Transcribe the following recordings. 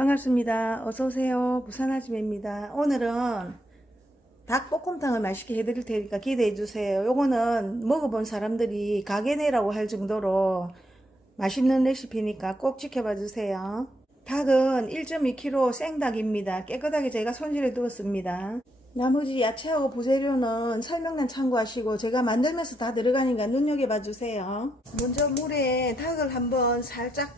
반갑습니다. 어서오세요. 부산아줌입니다. 오늘은 닭볶음탕을 맛있게 해드릴 테니까 기대해주세요. 요거는 먹어본 사람들이 가게네라고 할 정도로 맛있는 레시피니까 꼭 지켜봐 주세요. 닭은 1.2kg 생닭입니다. 깨끗하게 제가 손질해 두었습니다. 나머지 야채하고 부재료는 설명란 참고하시고 제가 만들면서 다 들어가니까 눈여겨봐 주세요. 먼저 물에 닭을 한번 살짝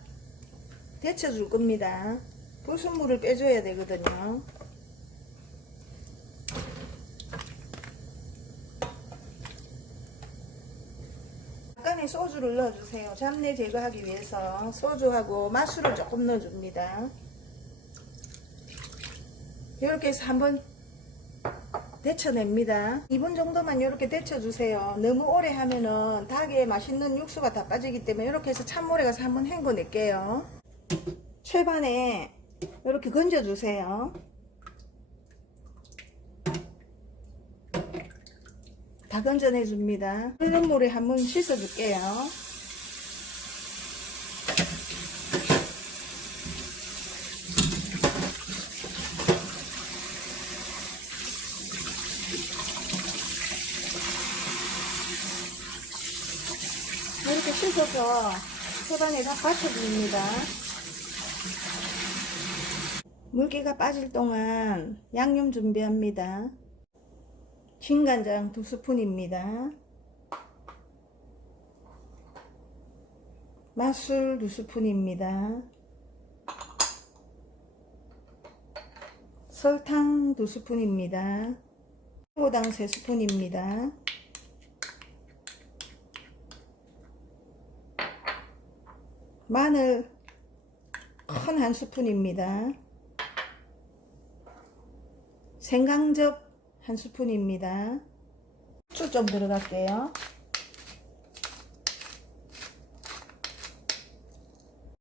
데쳐줄 겁니다. 불순물을 빼줘야 되거든요. 약간의 소주를 넣어주세요. 잡내 제거하기 위해서 소주하고 맛술을 조금 넣어줍니다. 이렇게 해서 한번 데쳐냅니다. 2분 정도만 이렇게 데쳐주세요. 너무 오래 하면은 닭에 맛있는 육수가 다 빠지기 때문에 이렇게 해서 찬물에 가서 한번 헹궈낼게요. 최반에 이렇게 건져주세요. 다 건져내줍니다. 끓는 물에 한번 씻어줄게요. 이렇게 씻어서 최반에 다 받쳐줍니다. 물기가 빠질 동안 양념 준비합니다. 진간장 두 스푼입니다. 맛술 두 스푼입니다. 설탕 두 스푼입니다. 호당 세 스푼입니다. 마늘 큰 한 스푼입니다. 생강즙 한 스푼입니다. 후추 좀 들어갈게요.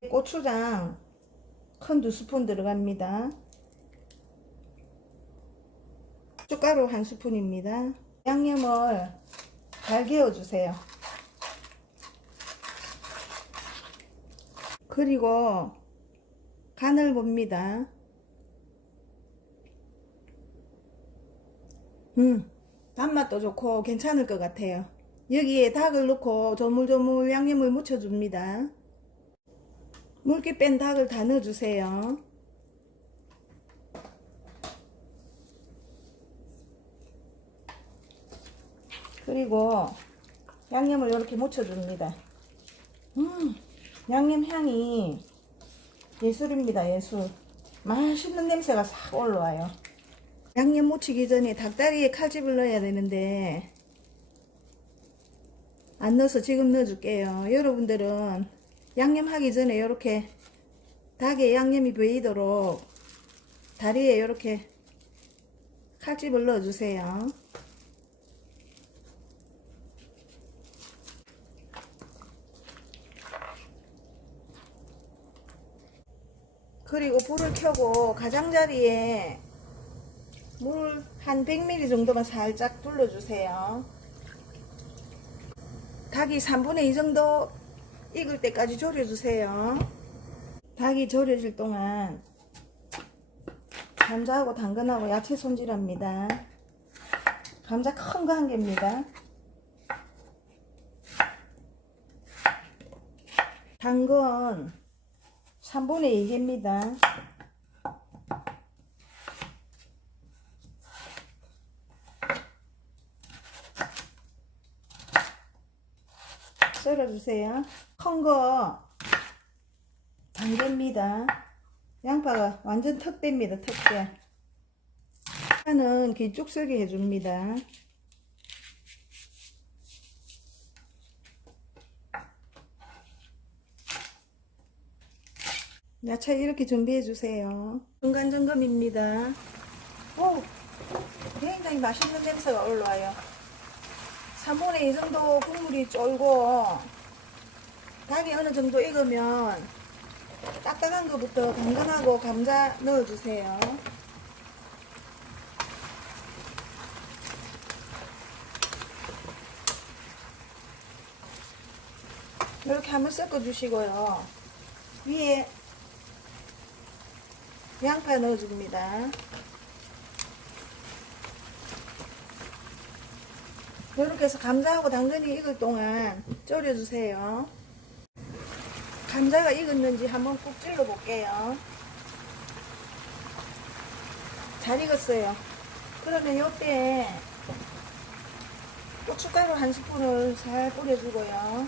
고추장 큰 두 스푼 들어갑니다. 고춧가루 한 스푼입니다. 양념을 잘 개어주세요. 그리고 간을 봅니다. 음, 단맛도 좋고 괜찮을 것 같아요. 여기에 닭을 넣고 조물조물 양념을 묻혀줍니다. 물기 뺀 닭을 다 넣어주세요. 그리고 양념을 이렇게 묻혀줍니다. 음, 양념 향이 예술입니다, 예술. 맛있는 냄새가 싹 올라와요. 양념 묻히기 전에 닭다리에 칼집을 넣어야 되는데 안 넣어서 지금 넣어줄게요. 여러분들은 양념하기 전에 이렇게 닭에 양념이 배이도록 다리에 이렇게 칼집을 넣어주세요. 그리고 불을 켜고 가장자리에 물 한 100ml 정도만 살짝 둘러주세요. 닭이 3분의 2 정도 익을 때까지 졸여주세요. 닭이 졸여질 동안 감자하고 당근하고 야채 손질합니다. 감자 큰 거 한 개입니다. 당근 3분의 2개입니다. 썰어주세요. 큰거 반개입니다. 양파가 완전 턱대입니다. 턱대. 하나는 길쭉 썰게 해줍니다. 야채 이렇게 준비해 주세요. 중간 점검입니다. 오, 굉장히 맛있는 냄새가 올라와요. 3분의 2 정도 국물이 쫄고 닭이 어느 정도 익으면 딱딱한 것부터 당근하고 감자 넣어주세요. 이렇게 한번 섞어 주시고요. 위에 양파 넣어줍니다. 이렇게 해서 감자하고 당근이 익을 동안 졸여주세요. 감자가 익었는지 한번 꾹 찔러 볼게요. 잘 익었어요. 그러면 요때 고춧가루 한 스푼을 살 뿌려주고요.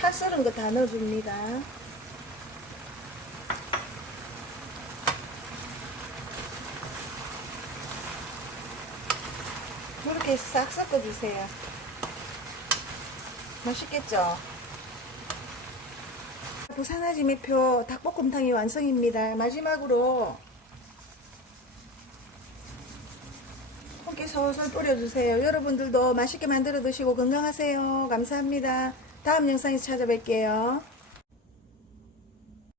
파 썰은 거 다 넣어줍니다. 이렇게 싹 섞어주세요. 맛있겠죠? 부산아지 매표 닭볶음탕이 완성입니다. 마지막으로 홍게 솔솔 뿌려주세요. 여러분들도 맛있게 만들어 드시고 건강하세요. 감사합니다. 다음 영상에서 찾아뵐게요.